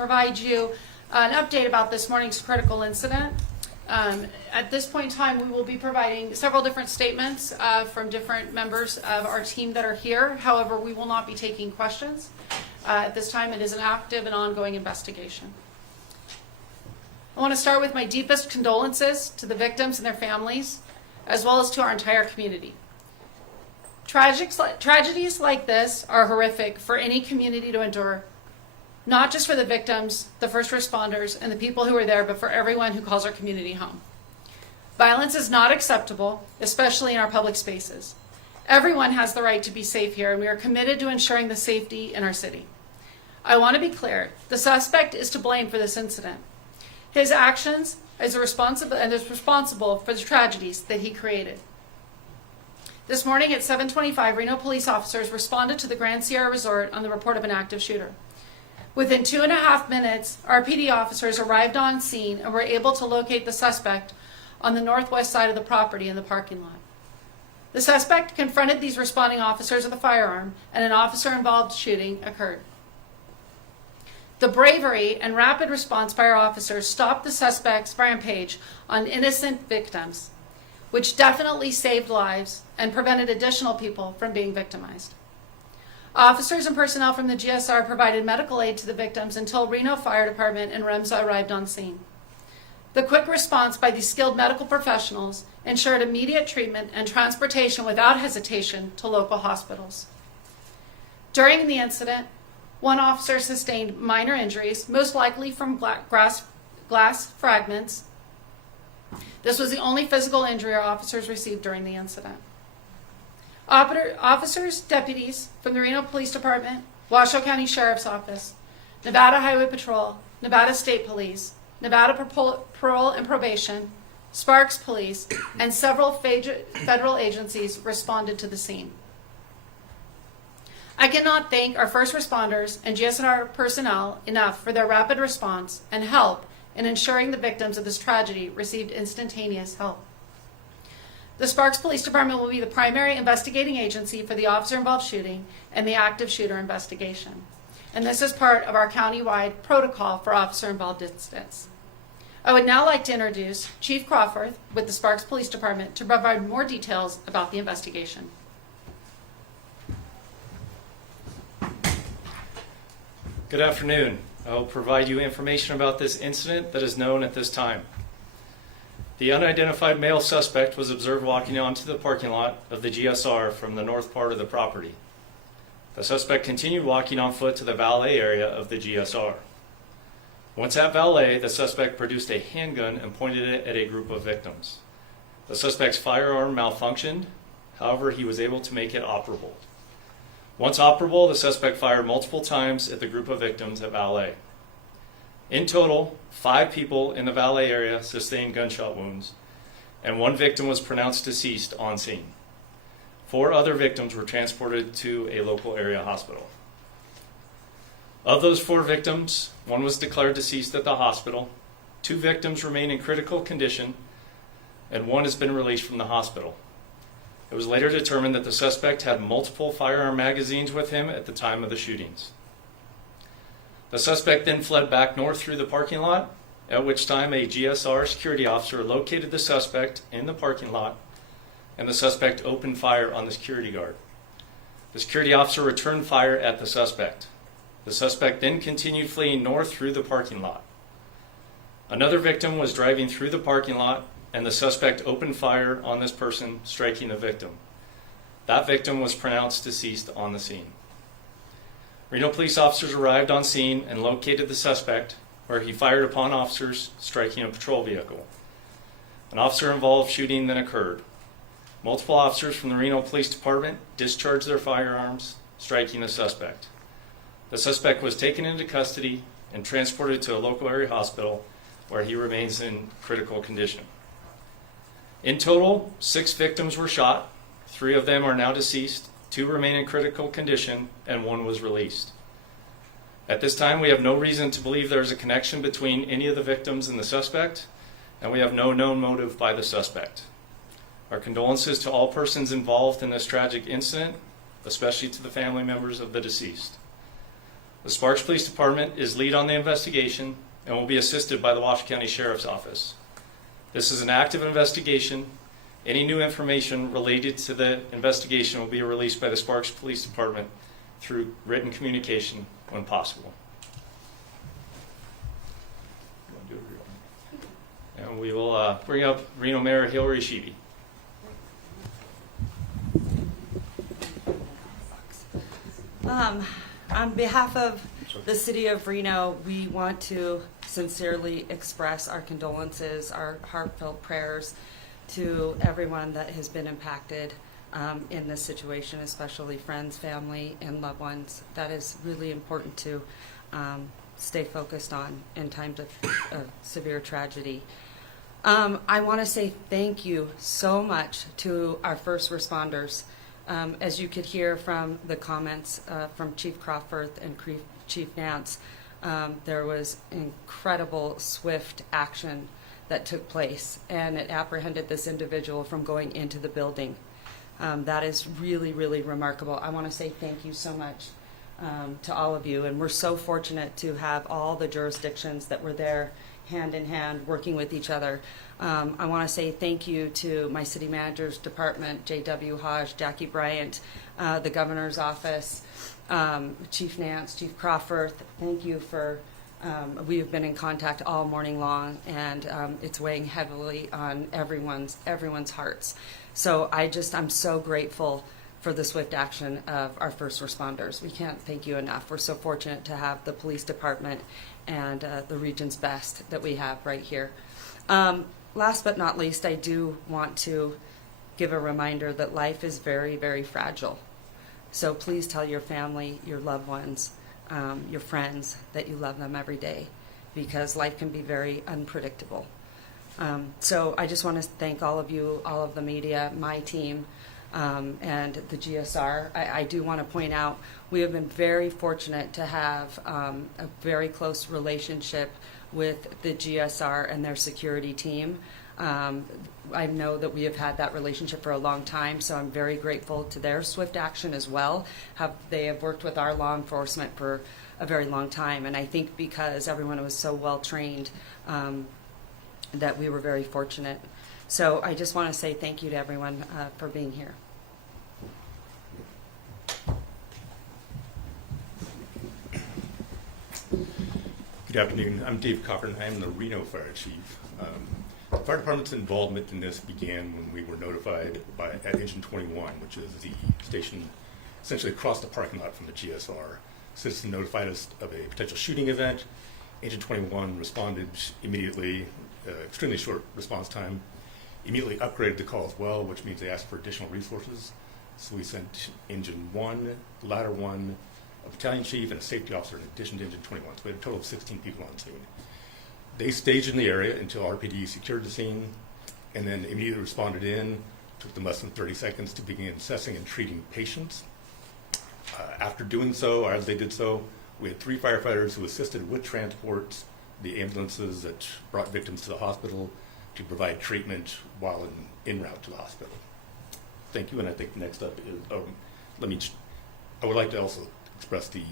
provide you an update about this morning's critical incident. At this point in time, we will be providing several different statements from different members of our team that are here. However, we will not be taking questions. At this time, it is an active and ongoing investigation. I want to start with my deepest condolences to the victims and their families, as well as to our entire community. Tragedies like this are horrific for any community to endure, not just for the victims, the first responders, and the people who are there, but for everyone who calls our community home. Violence is not acceptable, especially in our public spaces. Everyone has the right to be safe here, and we are committed to ensuring the safety in our city. I want to be clear, the suspect is to blame for this incident. His actions is responsible for the tragedies that he created. This morning at 7:25, Reno police officers responded to the Grand Sierra Resort on the report of an active shooter. Within 2.5 minutes, our PD officers arrived on scene and were able to locate the suspect on the northwest side of the property in the parking lot. The suspect confronted these responding officers with a firearm, and an officer-involved shooting occurred. The bravery and rapid response by our officers stopped the suspect's rampage on innocent victims, which definitely saved lives and prevented additional people from being victimized. Officers and personnel from the GSR provided medical aid to the victims until Reno Fire Department and REMSA arrived on scene. The quick response by these skilled medical professionals ensured immediate treatment and transportation without hesitation to local hospitals. During the incident, one officer sustained minor injuries, most likely from glass fragments. This was the only physical injury our officers received during the incident. Officers, deputies from the Reno Police Department, Washoe County Sheriff's Office, Nevada Highway Patrol, Nevada State Police, Nevada Parole and Probation, Sparks Police, and several federal agencies responded to the scene. I cannot thank our first responders and GSR personnel enough for their rapid response and help in ensuring the victims of this tragedy received instantaneous help. The Sparks Police Department will be the primary investigating agency for the officer-involved shooting and the active shooter investigation. And this is part of our county-wide protocol for officer-involved incidents. I would now like to introduce Chief Crawford with the Sparks Police Department to provide more details about the investigation. Good afternoon. I will provide you information about this incident that is known at this time. The unidentified male suspect was observed walking onto the parking lot of the GSR from the north part of the property. The suspect continued walking on foot to the valet area of the GSR. Once at valet, the suspect produced a handgun and pointed it at a group of victims. The suspect's firearm malfunctioned, however, he was able to make it operable. Once operable, the suspect fired multiple times at the group of victims at valet. In total, 5 people in the valet area sustained gunshot wounds, and 1 victim was pronounced deceased on scene. 4 other victims were transported to a local area hospital. Of those 4 victims, 1 was declared deceased at the hospital, 2 victims remain in critical condition, and 1 has been released from the hospital. It was later determined that the suspect had multiple firearm magazines with him at the time of the shootings. The suspect then fled back north through the parking lot, at which time a GSR security officer located the suspect in the parking lot, and the suspect opened fire on the security guard. The security officer returned fire at the suspect. The suspect then continued fleeing north through the parking lot. Another victim was driving through the parking lot, and the suspect opened fire on this person, striking the victim. That victim was pronounced deceased on the scene. Reno police officers arrived on scene and located the suspect, where he fired upon officers, striking a patrol vehicle. An officer-involved shooting then occurred. Multiple officers from the Reno Police Department discharged their firearms, striking the suspect. The suspect was taken into custody and transported to a local area hospital, where he remains in critical condition. In total, 6 victims were shot. 3 of them are now deceased, 2 remain in critical condition, and 1 was released. At this time, we have no reason to believe there is a connection between any of the victims and the suspect, and we have no known motive by the suspect. Our condolences to all persons involved in this tragic incident, especially to the family members of the deceased. The Sparks Police Department is lead on the investigation and will be assisted by the Washoe County Sheriff's Office. This is an active investigation. Any new information related to the investigation will be released by the Sparks Police Department through written communication when possible. And we will bring up Reno Mayor Hillary Sheeby. On behalf of the City of Reno, we want to sincerely express our condolences, our heartfelt prayers to everyone that has been impacted in this situation, especially friends, family, and loved ones. That is really important to stay focused on in times of severe tragedy. I want to say thank you so much to our first responders. As you could hear from the comments from Chief Crawford and Chief Nance, there was incredible, swift action that took place, and it apprehended this individual from going into the building. That is really, really remarkable. I want to say thank you so much to all of you, and we're so fortunate to have all the jurisdictions that were there hand in hand working with each other. I want to say thank you to my city manager's department, J.W. Hodge, Jackie Bryant, the governor's office, Chief Nance, Chief Crawford. Thank you for, we have been in contact all morning long, and it's weighing heavily on everyone's hearts. So I'm so grateful for the swift action of our first responders. We can't thank you enough. We're so fortunate to have the police department and the region's best that we have right here. Last but not least, I do want to give a reminder that life is very, very fragile. So please tell your family, your loved ones, your friends that you love them every day, because life can be very unpredictable. So I just want to thank all of you, all of the media, my team, and the GSR. I do want to point out we have been very fortunate to have a very close relationship with the GSR and their security team. I know that we have had that relationship for a long time, so I'm very grateful to their swift action as well. They have worked with our law enforcement for a very long time, and I think because everyone was so well trained that we were very fortunate. So I just want to say thank you to everyone for being here. Good afternoon. I'm Dave Cochran. I am the Reno Fire Chief. The fire department's involvement in this began when we were notified at Engine 21, which is the station essentially across the parking lot from the GSR. Citizen notified us of a potential shooting event. Engine 21 responded immediately, extremely short response time, immediately upgraded the call as well, which means they asked for additional resources. So we sent Engine 1, Ladder 1, a battalion chief, and a safety officer in addition to Engine 21. So we had a total of 16 people on scene. They staged in the area until RPD secured the scene, and then immediately responded in. Took them less than 30 seconds to begin assessing and treating patients. After doing so, or as they did so, we had 3 firefighters who assisted with transports, the ambulances that brought victims to the hospital, to provide treatment while en route to the hospital. Thank you, and I think next up is, I would like to also express the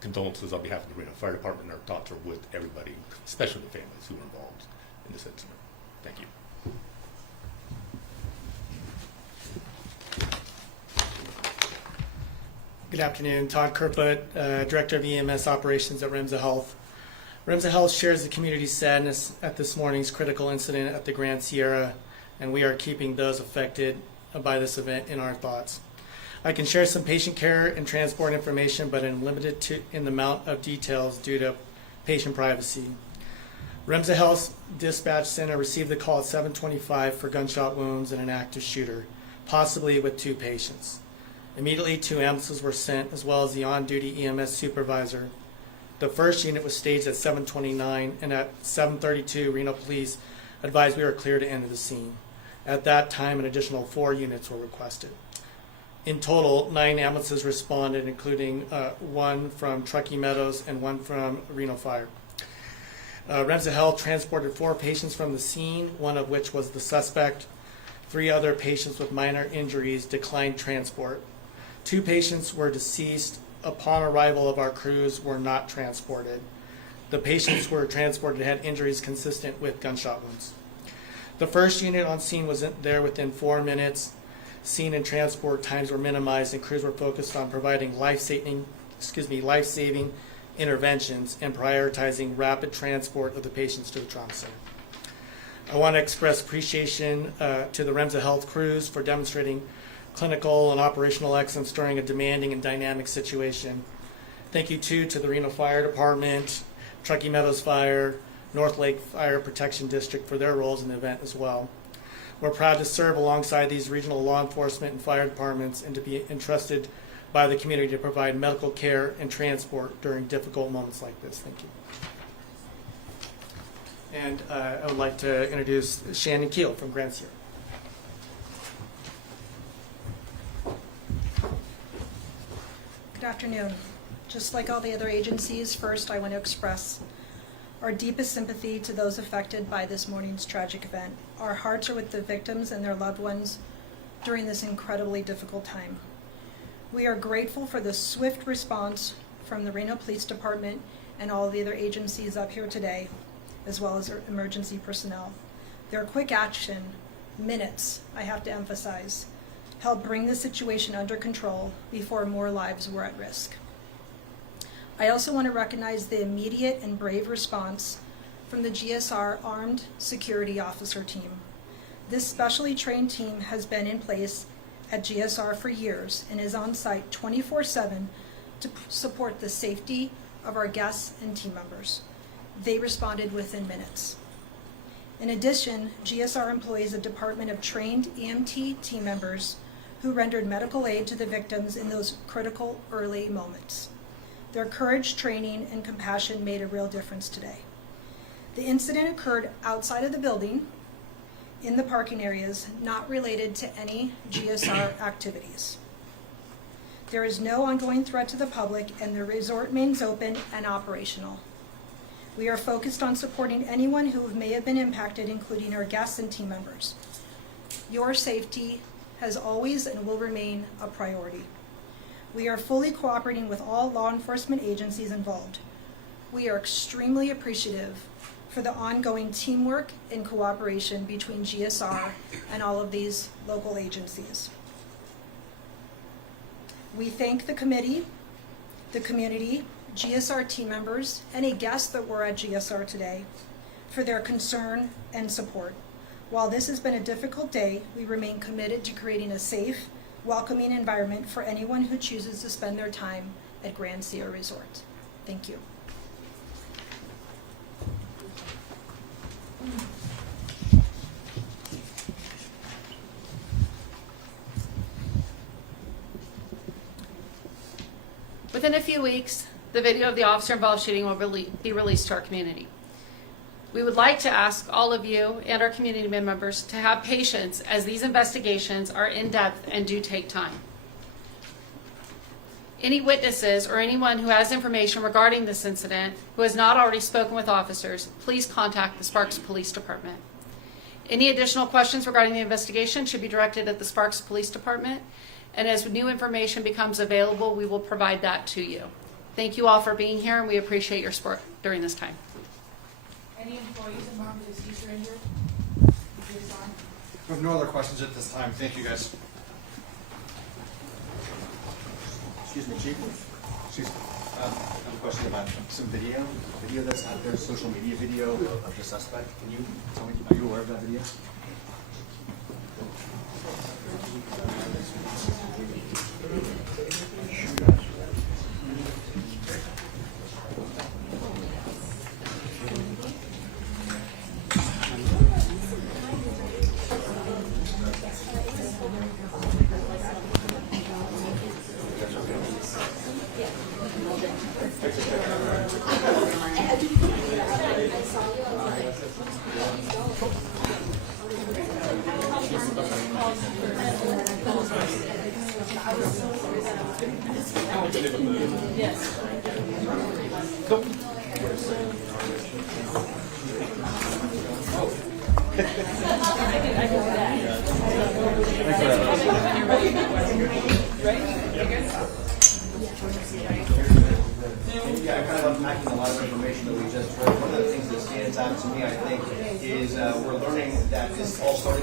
condolences on behalf of the Reno Fire Department. Our thoughts are with everybody, especially the families who were involved in this incident. Thank you. Good afternoon. Todd Kerput, Director of EMS Operations at Remsa Health. Remsa Health shares the community's sadness at this morning's critical incident at the Grand Sierra, and we are keeping those affected by this event in our thoughts. I can share some patient care and transport information, but I'm limited in the amount of details due to patient privacy. Remsa Health Dispatch Center received the call at 7:25 for gunshot wounds and an active shooter, possibly with 2 patients. Immediately, 2 ambulances were sent, as well as the on-duty EMS supervisor. The first unit was staged at 7:29, and at 7:32, Reno Police advised we were clear to enter the scene. At that time, an additional 4 units were requested. In total, 9 ambulances responded, including 1 from Truckee Meadows and 1 from Reno Fire. Remsa Health transported 4 patients from the scene, 1 of which was the suspect. 3 other patients with minor injuries declined transport. 2 patients were deceased, upon arrival of our crews, were not transported. The patients who were transported had injuries consistent with gunshot wounds. The first unit on scene was there within 4 minutes. Scene and transport times were minimized, and crews were focused on providing life-saving interventions and prioritizing rapid transport of the patients to the trauma center. I want to express appreciation to the Remsa Health crews for demonstrating clinical and operational excellence during a demanding and dynamic situation. Thank you too to the Reno Fire Department, Truckee Meadows Fire, North Lake Fire Protection District for their roles in the event as well. We're proud to serve alongside these regional law enforcement and fire departments and to be entrusted by the community to provide medical care and transport during difficult moments like this. Thank you. And I would like to introduce Shannon Keel from Grand Sierra. Good afternoon. Just like all the other agencies, first I want to express our deepest sympathy to those affected by this morning's tragic event. Our hearts are with the victims and their loved ones during this incredibly difficult time. We are grateful for the swift response from the Reno Police Department and all the other agencies up here today, as well as our emergency personnel. Their quick action, minutes, I have to emphasize, helped bring the situation under control before more lives were at risk. I also want to recognize the immediate and brave response from the GSR Armed Security Officer team. This specially trained team has been in place at GSR for years and is on site 24/7 to support the safety of our guests and team members. They responded within minutes. In addition, GSR employs a department of trained EMT team members who rendered medical aid to the victims in those critical early moments. Their courage, training, and compassion made a real difference today. The incident occurred outside of the building, in the parking areas, not related to any GSR activities. There is no ongoing threat to the public, and the resort remains open and operational. We are focused on supporting anyone who may have been impacted, including our guests and team members. Your safety has always and will remain a priority. We are fully cooperating with all law enforcement agencies involved. We are extremely appreciative for the ongoing teamwork and cooperation between GSR and all of these local agencies. We thank the committee, the community, GSR team members, any guests that were at GSR today for their concern and support. While this has been a difficult day, we remain committed to creating a safe, welcoming environment for anyone who chooses to spend their time at Grand Sierra Resort. Thank you. Within a few weeks, the video of the officer-involved shooting will be released to our community. We would like to ask all of you and our community members to have patience as these investigations are in-depth and do take time. Any witnesses or anyone who has information regarding this incident who has not already spoken with officers, please contact the Sparks Police Department. Any additional questions regarding the investigation should be directed at the Sparks Police Department, and as new information becomes available, we will provide that to you. Thank you all for being here, and we appreciate your support during this time. Any employees involved with the deceased or injured? We have no other questions at this time. Thank you, guys. Excuse me, Chief. Excuse me. I have a question about some video that's out there, social media video of the suspect. Can you tell me, are you aware of that video? to me, I think, is we're learning that this all started